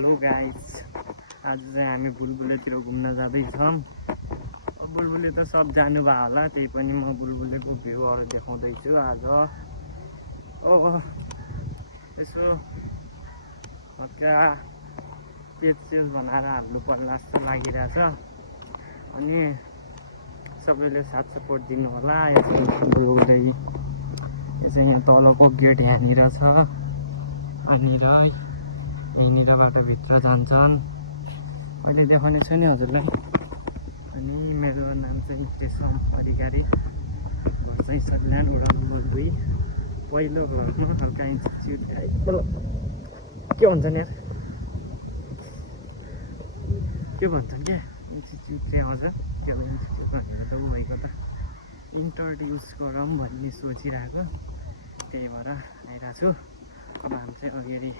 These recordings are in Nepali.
हेलो गाइस, आज चाहिँ हामी बुलबुलेतिर घुम्न जाँदैछौँ। बुलबुले त सब जानुभयो होला, त्यही पनि म बुलबुलेको भ्यूहरू देखाउँदैछु आज। यसो हल्का पेज बनाएर हाल्नु पर्ला जस्तो लागिरहेछ। अनि सबैले साथ सपोर्ट दिनु होला। बुलबुले यो चाहिँ यहाँ तलको गेट यहाँनिर छ। अनि यहीँनिरबाट भित्र जान्छन्। अहिले देखाउने छु नि हजुरलाई। अनि मेरो नाम चाहिँ केशव अधिकारी, घर चाहिँ सल्यान उडान नम्बर 2। पहिलो घरमा हल्का इन्स्टिच्युट के भन्छन् यार, के भन्छन् क्या इन्स्टिच्युट चाहिँ हजुर के हो इन्स्टिच्युट भनेर त ऊ भएको त इन्ट्रोड्युस गरौँ भन्ने सोचिरहेको, त्यही भएर आइरहेको छु। अब हामी चाहिँ अगाडि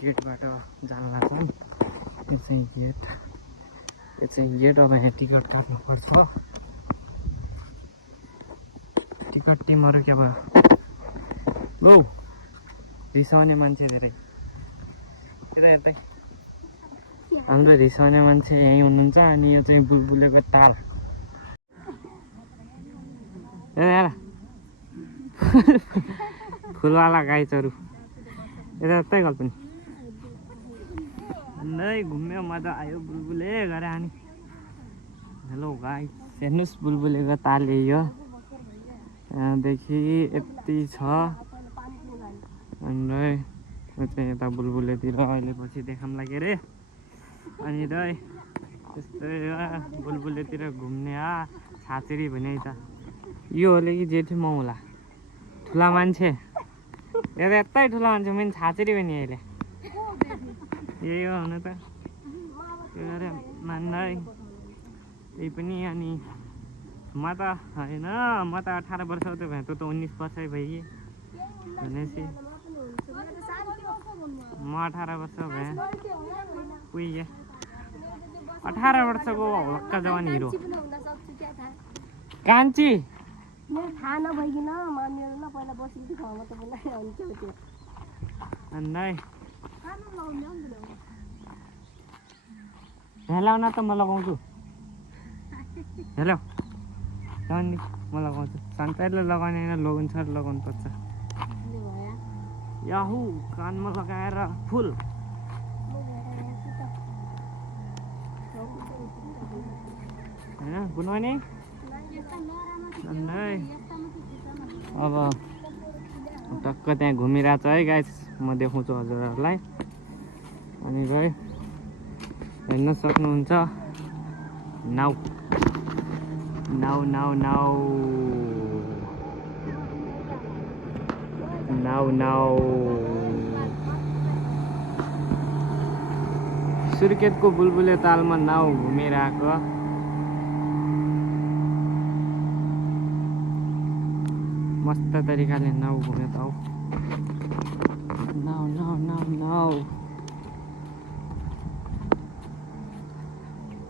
गेटबाट जान लाग्छौँ। यो चाहिँ गेट। अब यहाँ टिकट काट्नुपर्छ। टिकट टिमहरू के भयो गो, रिसाउने मान्छे धेरै यतै हाम्रो रिसाउने मान्छे यहीँ हुनुहुन्छ। अनि यो चाहिँ बुलबुलेको ताल फुलवाला गाइजहरू यतै गल्पनी नै घुम्यो, मजा आयो। बुलबुले गरे अनि हेलो गाइस, हेर्नुहोस् बुलबुलेको ताल यही हो। यहाँदेखि यति छ। अनि यो चाहिँ यता बुलबुलेतिर अहिले पछि देखाउँला के अरे। अनि त्यस्तै बुलबुलेतिर घुम्ने छाचेरी भने त यो होले कि जेठी मौला ठुला मान्छे यतै ठुला मान्छे मैले छाचेरी भने अहिले यही हो हुन त त्यो गरेर मान्दै। त्यही पनि अनि म त होइन, म त 18 वर्षको त भएँ, तँ त 19 वर्षै भइए भनेपछि म 18 वर्ष भएँ पुगे 18 वर्षको हक्का जवान हिरो कान्छी थाहा नभइकन मान्यो न पहिला बसेको ठाउँमा त मलाई हुन्छ त्यो अन्दै हेलाउन त म लगाउँछु। हेलो नि म लगाउँछु। सन्ताइले लगाउने होइन, लोगन सर लगाउनु पर्छ। याहु कानमा लगाएर फुल होइन गुनगुने। अब टक्क त्यहाँ घुमिरहेको छ है गाइस, म देखाउँछु हजुरहरूलाई। अनि हेर्न सक्नुहुन्छ नाउ नाउ नाउ नाउ नाउ नाउ सुर्खेतको बुलबुले तालमा नाउ घुमिरहेको। मस्त तरिकाले नाउ घुम्यो त हौ। नाउ नाउ नाउ नाउ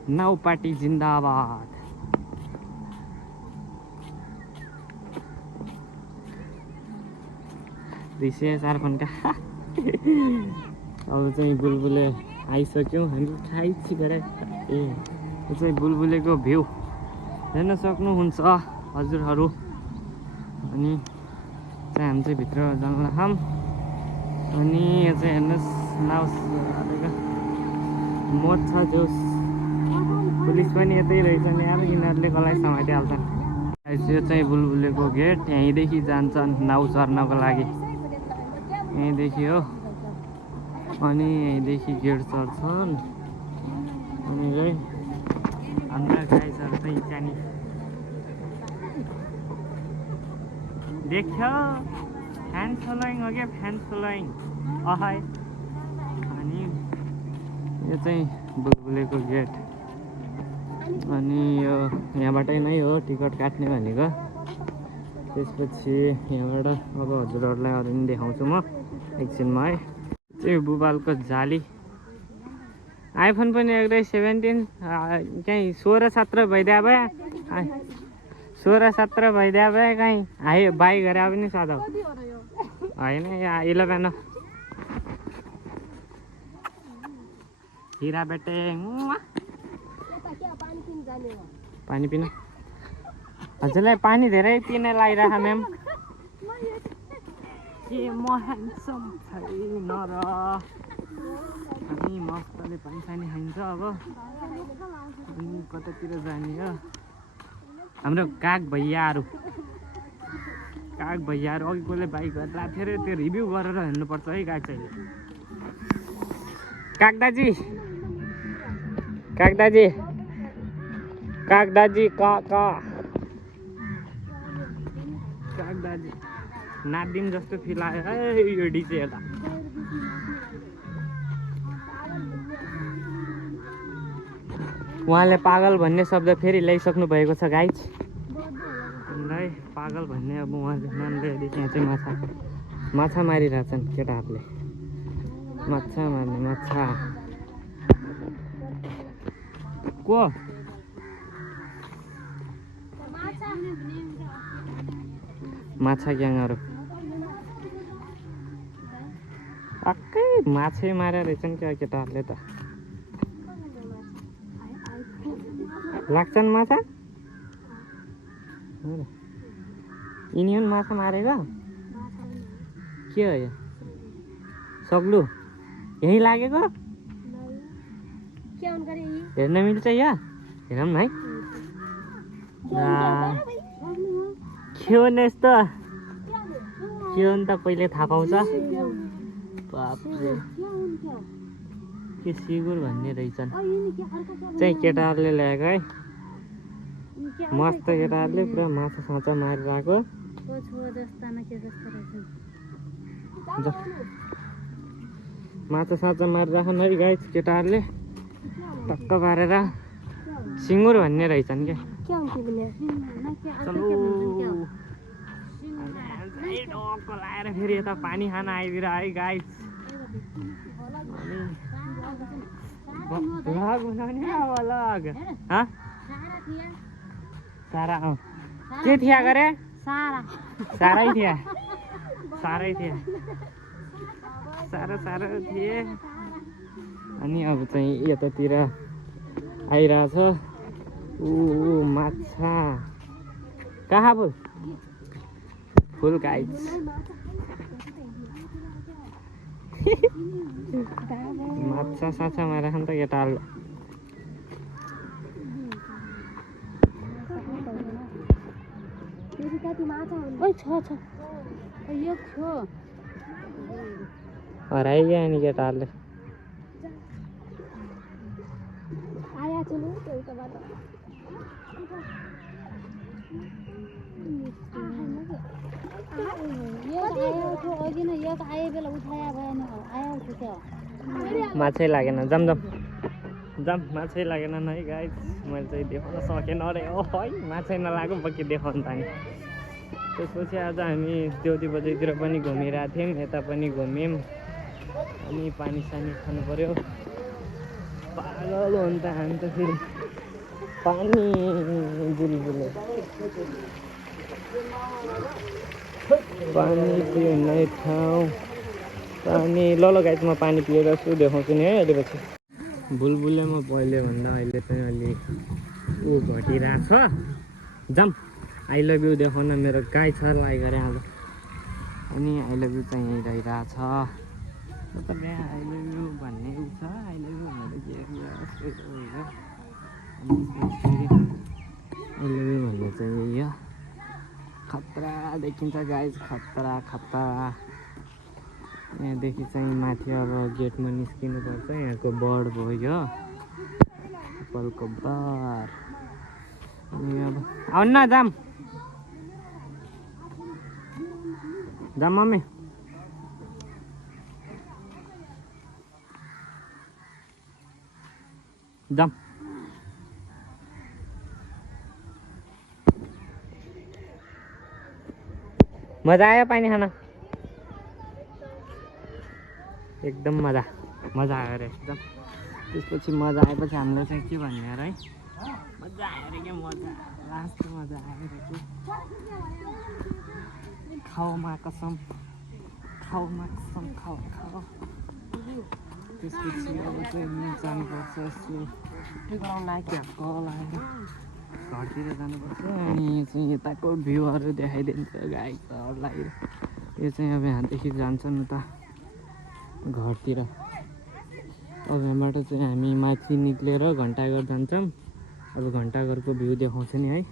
नाउ पार्टी जिन्दाबाद। रिसे चारफन्का अब चाहिँ बुलबुले आइसक्यौँ हामी। खाइछि गरे यो चाहिँ बुलबुलेको भ्यू हेर्न सक्नुहुन्छ हजुरहरू। अनि चाहिँ हामी चाहिँ भित्र जान लाग्छौँ। अनि यो चाहिँ हेर्नुहोस् नाउ मोज छ जोस। पुलिस पनि यतै रहेछ नि अब यिनीहरूले कसलाई समातिहाल्छन्। यो चाहिँ बुलबुलेको गेट, यहीँदेखि जान्छन् नाउ चढ्नको लागि, यहीँदेखि हो। अनि यहीँदेखि गेट चढ्छन्। अनि हाम्रा गाइजहरू चाहिँ जाने देख्यो फ्यान फलोइङ हो क्या, फ्यान फलोइङ अहै। अनि यो चाहिँ बुलबुलेको गेट। अनि यो यहाँबाटै नै हो टिकट काट्ने भनेको। त्यसपछि यहाँबाट अब हजुरहरूलाई अरू पनि देखाउँछु म एकछिनमा है। चाहिँ बुबालको जाली आइफोन पनि एकदम 17 कहीँ 16-17 भइदिया भए 16-17 भइदिया भए कहीँ आयो बाई गरे पनि सादा होइन। यहाँ 11 हिरा बेटे यता क्या पानी किन जाने हो पानी पिन हजुरलाई पानी धेरै पिने लागिरह म्याम के म ह्यान्डसम छैन र हामी मस्तले पानी सानी खाइन्छ अब अनि कतातिर जाने हो हाम्रो काग भैयाहरू अघि कसले बाइक गरेर थियो अरे त्यो रिभ्यू गरेर हेर्नुपर्छ है गाडी चाहिँ कागदाजी कागदाजी नादिम जस्तो फिल आयो है यो डिजे हेर्दा उहाँले पागल भन्ने शब्द फेरि ल्याइसक्नु भएको छ गाइज है पागल भन्ने अब उहाँले नामले यहाँ चाहिँ माछा मारिरहेछन् केटाहरूले माछा मार्ने को माछा ग्याङहरू टक्कै माछै मारेर रहेछन् क्या केटाहरूले त लाग्छन् माछा यिनी हुन् माछा मारेको के हो यो सक्लु यहीँ लागेको हेर्न मिल्छ या हेरौँ है के हो नि यस्तो के हो नि त पहिले थाहा पाउँछ बापरे के सिगुर भन्ने रहेछन् चाहिँ केटाहरूले ल्याएको है मस्त केटाहरूले पुरा माछा साँचा मारिरहेको माछा साँचा मारिरहेको है गाइस केटाहरूले टक्क पारेर सिङ्गुर भन्ने रहेछन् क्या डक्क लाएर फेरि यता पानी खान आइदिएर है गाइस भ्लग बनाउने अब भ्लग सारा के थिया गरे सारै थिए सारा थिए अनि अब चाहिँ यतातिर आइरहेछ माछा कहाँ फुल गाइस माछा साछा मारेर त केटाहरू हराइगयो नि केटाहरूले माछै लागेन जाम माछै लागेन है गाइस मैले चाहिँ देखाउन सकेन अरे है माछै नलागो पक्कै देखाउनु त त्यसपछि आज हामी देउती बजाइतिर पनि घुमिरहेको थियौँ यता पनि घुम्यौँ अनि पानी सानी खानु पर्यो पागल हो नि त हामी त फेरि पानी बुलबुले पानी पिउने ठाउँ पानी ल गाइस म पानी पिएर यसो देखाउँछु नि है अहिले पछि बुलबुलेमा पहिले भन्दा अहिले चाहिँ अलि घटिरहेछ जाम आई लभ यु देखाउन मेरो गाई छ लाइ गरेँ आज अनि आई लभ यु चाहिँ यहीँ रहिरहेछ आई लभ यु भन्ने छ आई लभ यु भनेर के आई लभ यु भन्ने चाहिँ यो खतरा देखिन्छ गाइज खतरा यहाँदेखि चाहिँ माथि अब गेटमा निस्किनुपर्छ यहाँको बर्ड भयो एप्पलको बार अनि अब आउनु न जाम मम्मी जाम मजा आयो पानी खान एकदम मजा आयो अरे एकदम त्यसपछि मजा आएपछि हामीले चाहिँ के भन्ने अरे है मजा आयो अरे क्या लास्ट मजा आयो अरे के खाऊ कसम खाऊ त्यसपछि अब चाहिँ जानुपर्छ यसो क्याबको लगाएर घरतिर जानुपर्छ अनि यो चाहिँ यताको भ्यूहरू देखाइदिन्छ गाईहरूलाई यो चाहिँ अब यहाँदेखि जान्छौँ उता घरतिर अब यहाँबाट चाहिँ हामी माथि निक्लेर घन्टाघर जान्छौँ अब घन्टाघरको भ्यू देखाउँछ नि है